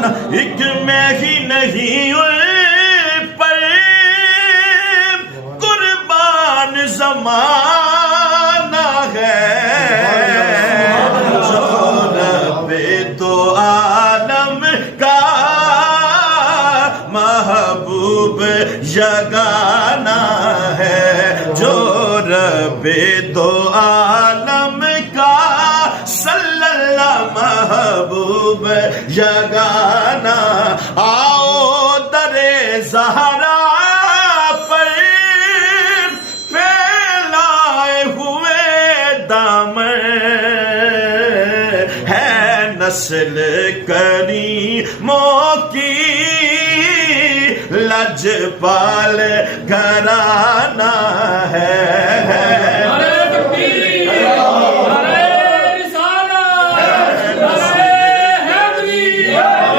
زمانہ ایک میں ہی نہیں پر قربان زمانہ ہے جو رب دو عالم کا محبوب یگانہ ہے جو رب دو عالم کا صلی اللہ محبوب یگانہ آؤ در زہرا پر پھیلائے ہوئے دامن ہے نسل کریموں کی لجپال گھرانہ ہے